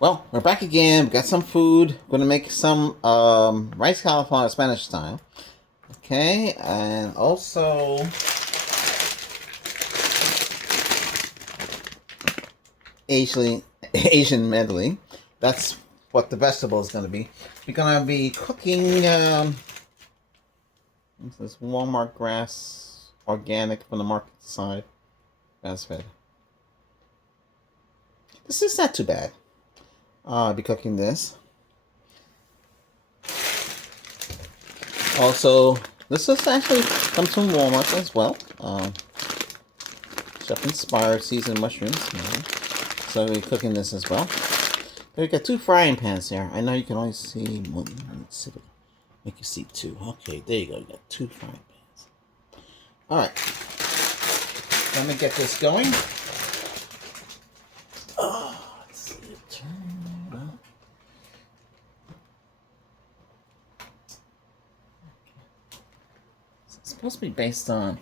Well, we're back again. We got some food. We're gonna make some rice cauliflower Spanish style. Okay, and also Asian medley. That's what the vegetable is gonna be. We're gonna be cooking this Walmart grass, organic from the market side, grass fed. This is not too bad. I'll be cooking this. Also, this is actually comes from Walmart as well. Chef inspired seasoned mushrooms. So we're cooking this as well. We got two frying pans here. I know you can only see one. Let's see. Make you see two. Okay, there you go. You got two frying pans. All right. Let me get this going. Let's see. Turn it up. It's supposed to be based on.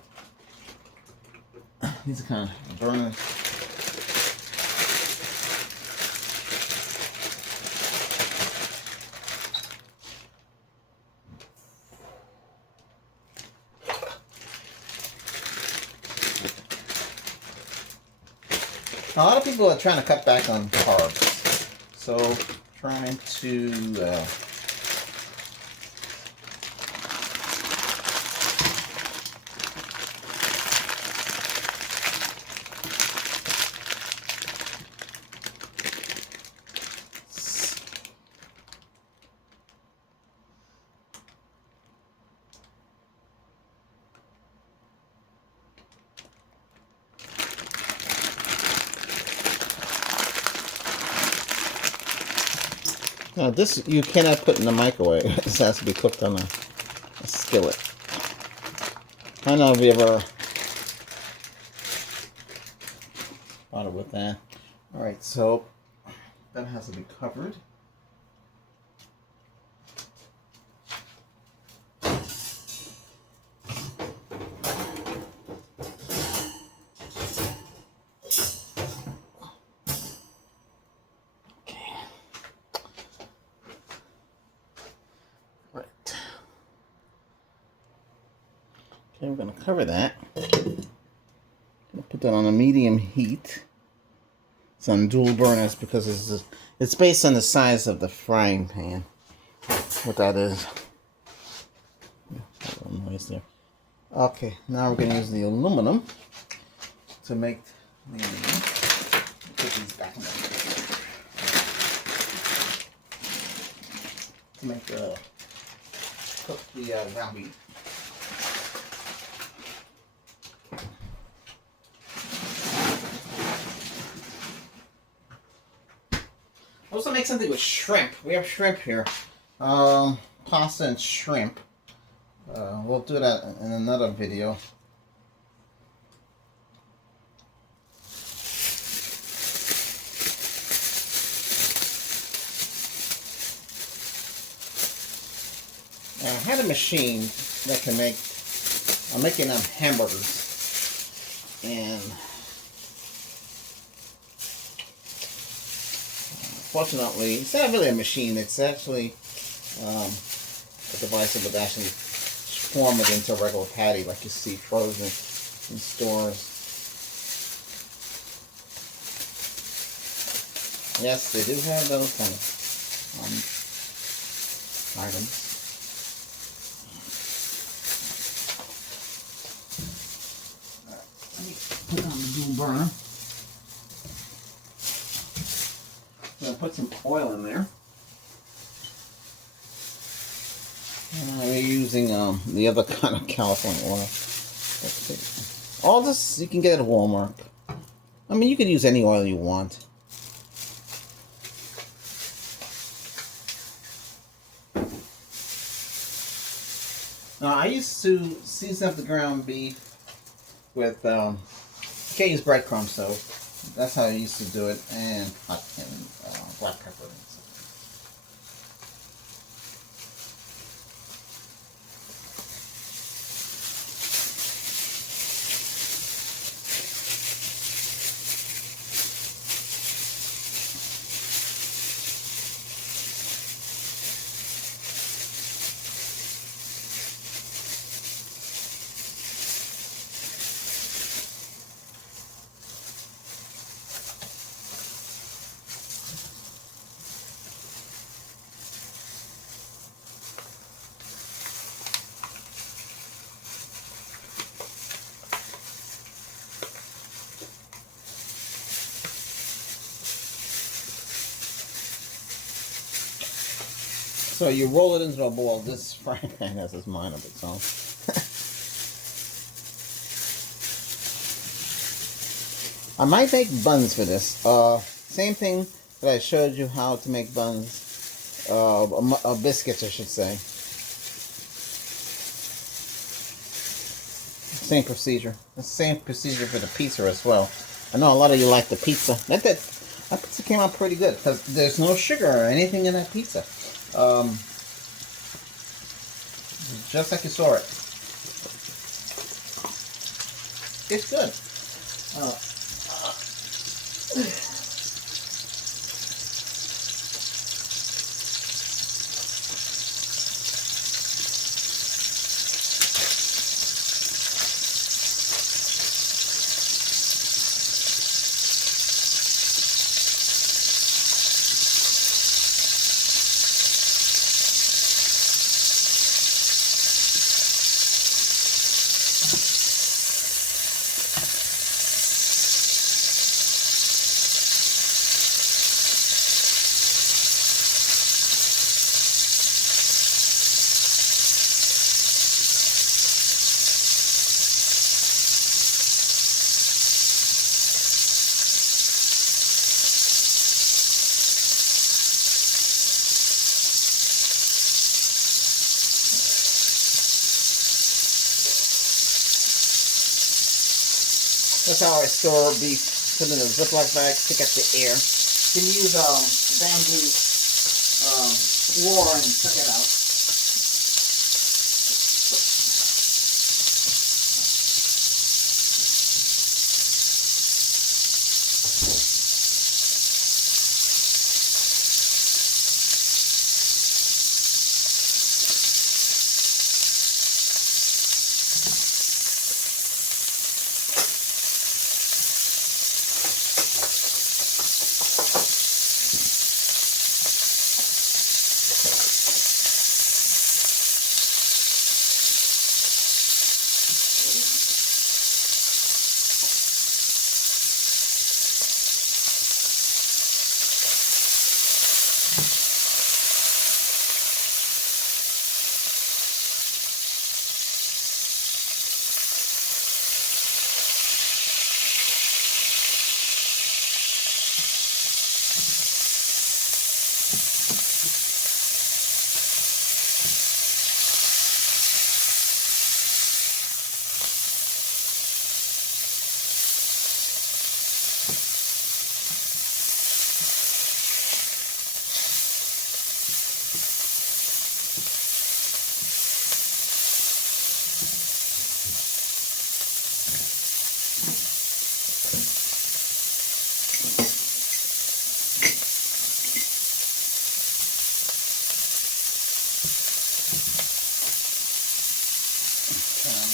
These are kind of burners. A lot of people are trying to cut back on carbs, so trying to now this you cannot put in the microwave. This has to be cooked on a skillet. I don't know if you ever bothered with that. All right, so that has to be covered. Okay, we're going to cover that. Put that on a medium heat. It's on dual burners because it's based on the size of the frying pan. What that is. A little noise there. Okay, now we're going to use the aluminum to make the put these back in there. To make cook the ground beef. Also make something with shrimp. We have shrimp here. Pasta and shrimp. We'll do that in another video. Now, I had a machine that can make, I'm making hamburgers, and fortunately, it's not really a machine. It's actually a device that would actually form it into a regular patty, like you see frozen in stores. Yes, they do have those kind of items. Let me put on the dual burner. I'm going to put some oil in there. We're using the other kind of California oil. Let's see. All this you can get at Walmart. I mean, you can use any oil you want. Now, I used to season up the ground beef with, you can't use breadcrumbs, so that's how I used to do it, and black pepper. So you roll it into a ball. This frying pan has its mind of its own. I might make buns for this. Same thing that I showed you how to make buns. Biscuits, I should say. Same procedure. The same procedure for the pizza as well. I know a lot of you like the pizza. That pizza came out pretty good because there's no sugar or anything in that pizza. Just like you saw it. It's good. That's how I store beef. Put it in a Ziploc bag, take out the air. You can use bamboo floor and suck it out.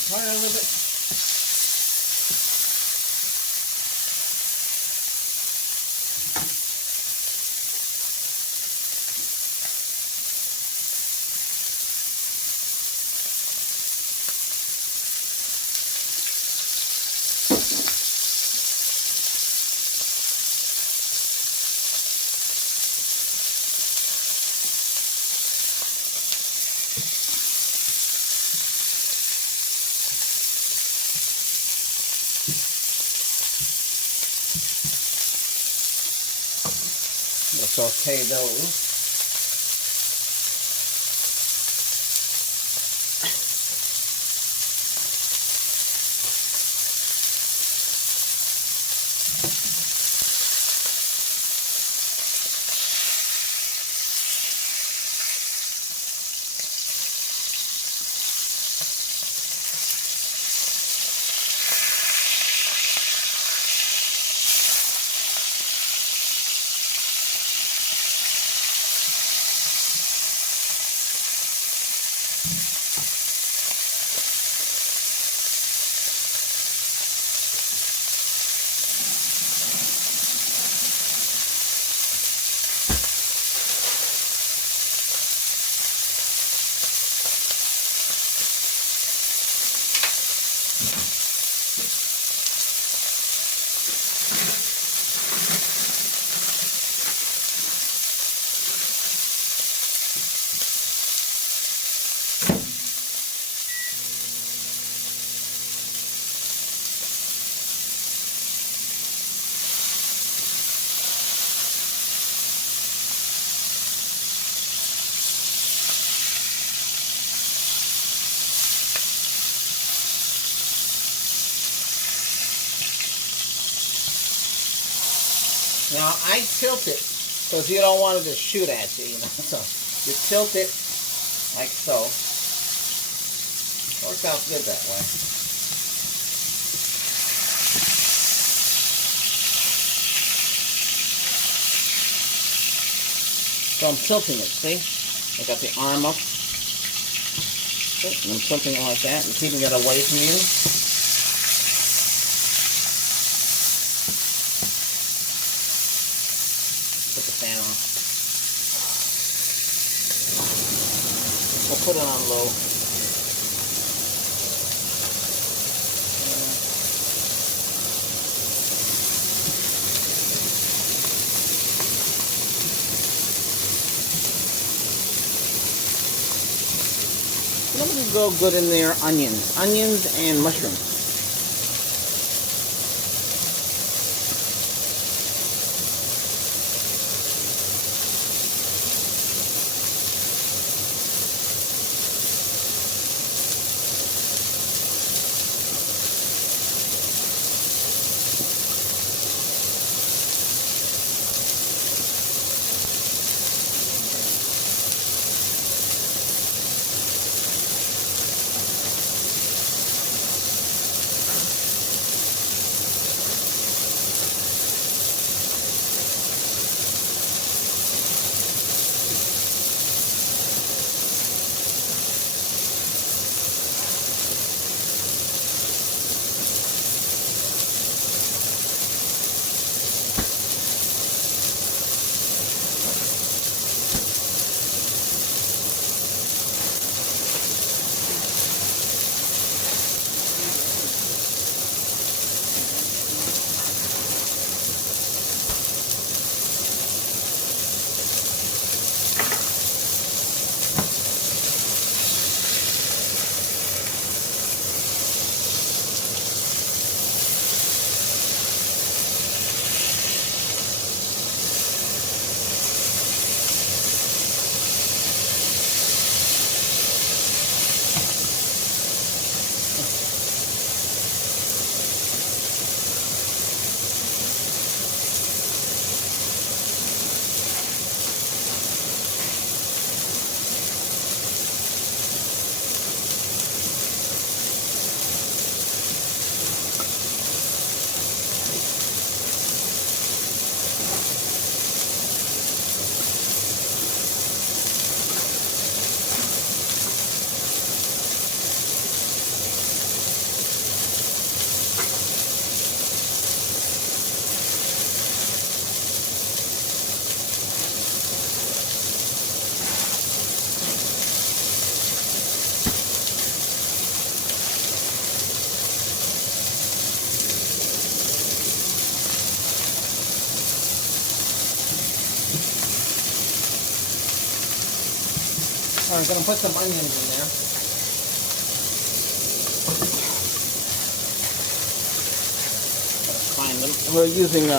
Fire a little bit. We'll saute those. Now I tilt it because you don't want it to shoot at you, you know. So you tilt it like so. Works out good that way. So I'm tilting it, see? I got the arm up. And I'm tilting it like that and keeping it away from you. Put the fan on. We'll put it on low. You know what would go good in there? Onions. Onions and mushrooms. Alright, I'm gonna put some onions in there. Find them. We're using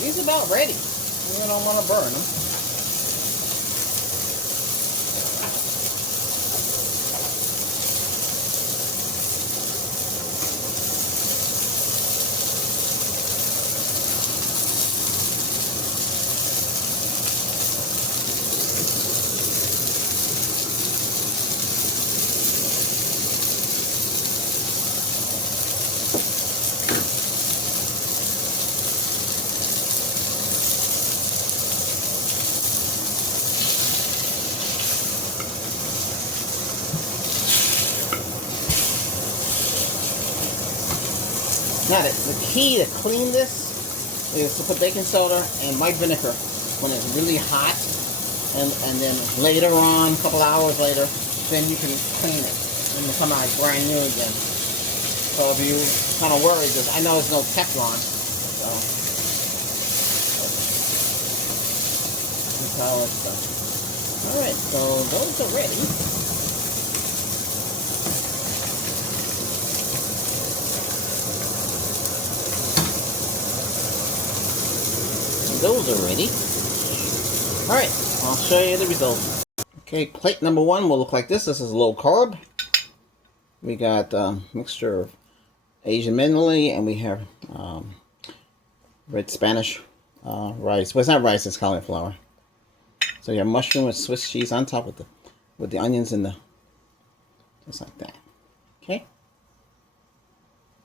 these are about ready. You don't want to burn them. Now, the key to clean this is to put baking soda and white vinegar when it's really hot, and then later on, a couple hours later, then you can clean it and it'll come out brand new again. So if you kind of worried, because I know there's no Teflon, so that's how it's done. All right, so those are ready. Those are ready. Alright, I'll show you the results. Okay, plate number one will look like this. This is low carb. We got a mixture of Asian minley, and we have red Spanish rice. Well, it's not rice, it's cauliflower. So you have mushroom with Swiss cheese on top with the onions and just like that. Okay.